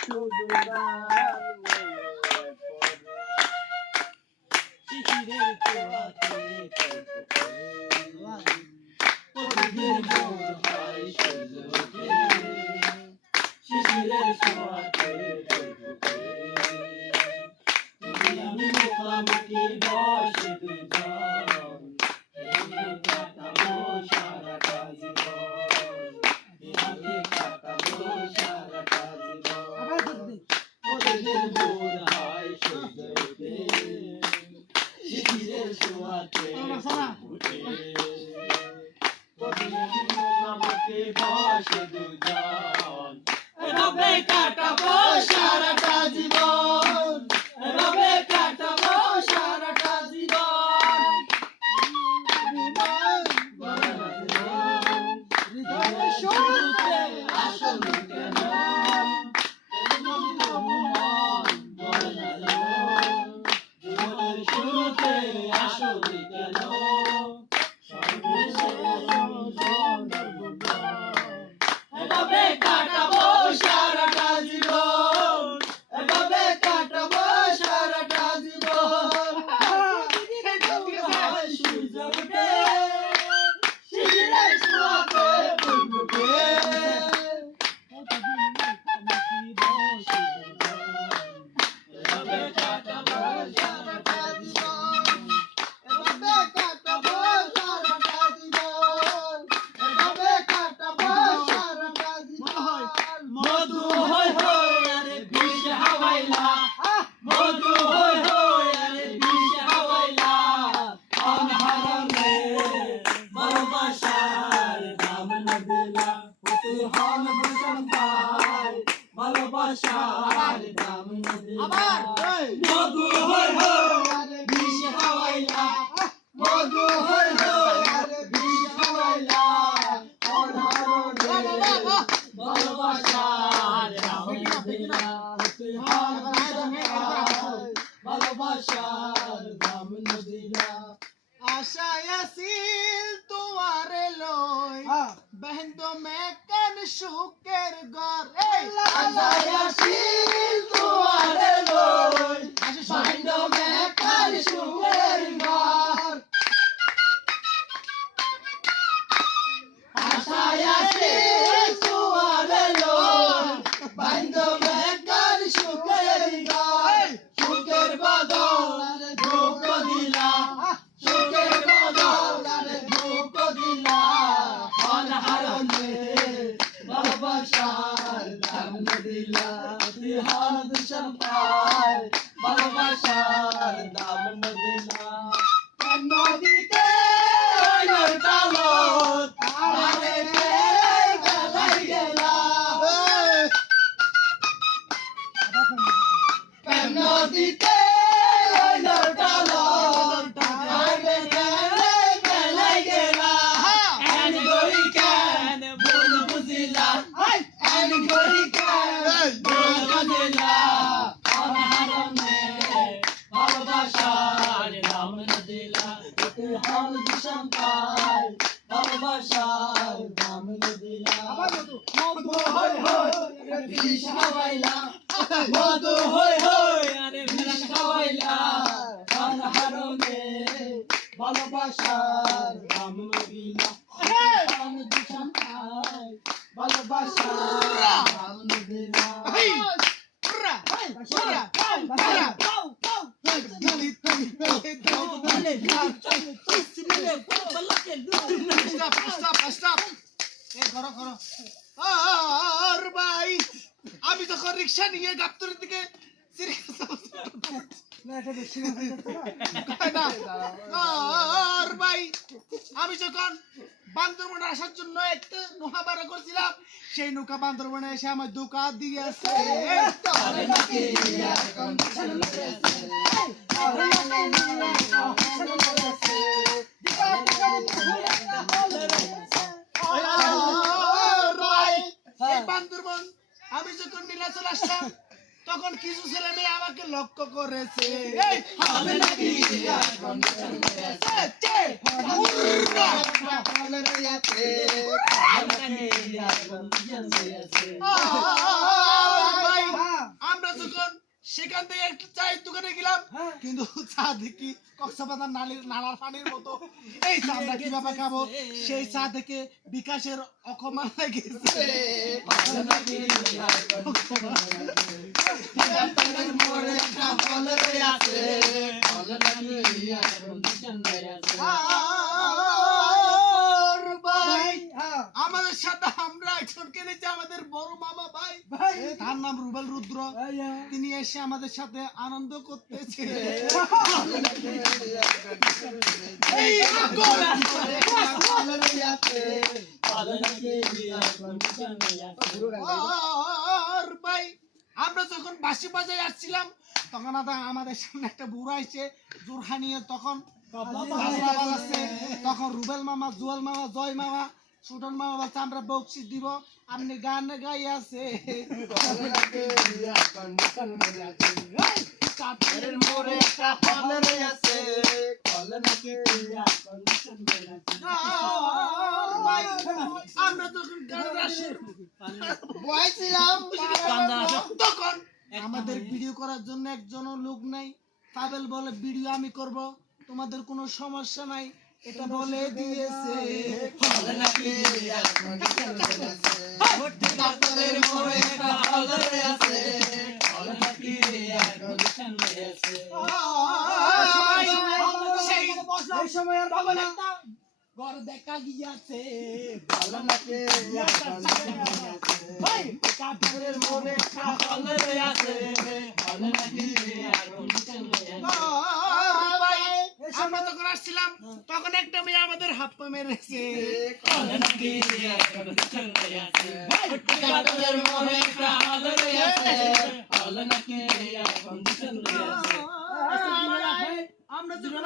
শুধু গান বলে পড়ে শিশিরের ছোঁয়াতে প্রতিদিন ভোর হয় সূর্য ওঠে শিশিরের ছোঁয়াতে তুমি আমি মুখোমুখি বসে দুজন কাটাবো সারাটা জীবন এভাবে কাটাবো সারাটা জীবন প্রতিদিন ভোর হয় সূর্য ওঠে শিশিরের ছোঁয়াতে উঠে প্রতিদিন মুখোমুখি বসে দুজন এভাবে কাটাবো সারাটা জীবন এভাবে কাটাবো সারাটা জীবন শুরুতে আসল কেন জীবনের শুরুতে আসল কেন এভাবে কাটাবো সারাটা জীবন এভাবে কাটাবো সারাটা জীবন সূর্য ওঠে শিশিরের ছোঁয়াতে ফুটফুটে এভাবে কাটাবো সারাটা জীবন এভাবে কাটাবো সারাটা জীবন এভাবে কাটাবো সারাটা জীবন মধু হই হই আরে বিষ হাওয়াইলা মধু হই হই আরে বিষ হাওয়াইলা অনহারে ভালোবাসার দাম না দিলা তুই হন ভূষণ পাই ভালোবাসার দাম না দিলা মধু হই হই আরে বিষ হাওয়াইলা মধু হই হই আরে বিষ হাওয়াইলা অনহারে ভালোবাসার দাম না দিলা তুই হন ভূষণ পাই ভালোবাসার দাম না দিলা আশায় আছিল তোমারে লই বেহেন্দ মেকান সুখের ঘর আশায় আছিল তোমারে লই বেহেন্দ মেকান সুখের ঘর আশায় আছিল তোমারে লই বেহেন্দ মেকান সুখের ঘর সুখের বদল দুঃখ দিলা সুখের বদল দুঃখ দিলা অনহারে ভালোবাসার দাম না দিলা তুই হন ভূষণ পাই ভালোবাসার দাম না দিলা নদীতে ওই তালত আরে গেলাই গেলা নদীতে ওই তালত আরে গেলাই গেলা এন গরি কেন ভুল বুঝিলা এন গরি কেন ভুল বুঝিলা অনহারে ভালোবাসার দাম না দিলা তুই হন ভূষণ পাই ভালোবাসার দাম না দিলা মধু হই হই বিষ হাওয়াইলা মধু হই হই আরে বিষ হাওয়াইলা অনহারে ভালোবাসার দাম না দিলা হন ভূষণ পাই ভালোবাসার দাম না দিলা আমি যখন রিক্সা নিয়ে গাবতলির দিকে ভাই আমি যখন বান্দরবনে আসার জন্য একটা নৌকা ভাড়া করছিলাম সেই নৌকা বান্দরবনে এসে আমার ধোঁকা দিয়েছে বান্দরবন আমি যখন নীলাচল আসলাম তখন কিছু ছেলে মেয়ে আমাকে লক্ষ্য করেছে সেখান থেকে একটা চায়ের দোকানে গেলাম, হ্যাঁ। কিন্তু চা দেখি কক্সবাজার নালার পানির মতো। এই চা আমরা কিভাবে খাবো? সেই চা থেকে বিকাশের অকমান লেগেছে। ভালো নাকি গাছের মোড়ে একটা ফল রয়েছে, ফল নাকি এখন ভীষণ রয়েছে। আর ভাই, হ্যাঁ, আমাদের সাথে আমরা একজন কিনেছি, আমাদের বড় মামা ভাই, ভাই, তার নাম রুবেল রুদ্র। ভাইয়া। তিনি এসে আমাদের সাথে আনন্দ করতেছে। ভালো নাকি এই আগল ফল রয়েছে, ফল নাকি এখন ভীষণ রয়েছে। আর ভাই, আমরা যখন বাঁশি বাজায় আসছিলাম, তখন আমাদের সামনে একটা বুড়া এসে জোরখা নিয়ে তখন বাজনা বাজাচ্ছে। তখন রুবেল মামা, জুয়েল মামা, জয় মামা, সুটন মামা বলছে আমরা বকশিস দিব, আপনি গান গাই আছে। ফল নাকি এখন ভীষণ রয়েছে। গাছের মোড়ে একটা ফল রয়েছে, ফল নাকি এখন ভীষণ রয়েছে। আর ভাই, আমরা তখন গানের সুর বয়াইছিলাম, তখন আমাদের ভিডিও করার জন্য একজনও লোক নাই। পাবেল বলে ভিডিও আমি করব, তোমাদের কোনো সমস্যা নাই, এটা বলে দিয়েছে। ফল নাকি এখন ভীষণ রয়েছে। গাছের মোড়ে একটা ফল রয়েছে, ফল নাকি এখন ভীষণ রয়েছে। সেই সময় আর ভালো না, ঘর দেখা গিয়াছে। ফল নাকি এখন ভীষণ রয়েছে। গাছের মোড়ে একটা ফল রয়েছে, ফল নাকি এখন ভীষণ রয়েছে। আমরা যখন আসছিলাম, তখন একটা মেয়ে আমাদের হাত পা মেরেছে। ফল নাকি এখন ভীষণ রয়েছে। গাছের মোড়ে একটা ফল রয়েছে, ফল নাকি এখন ভীষণ রয়েছে। আমরা যখন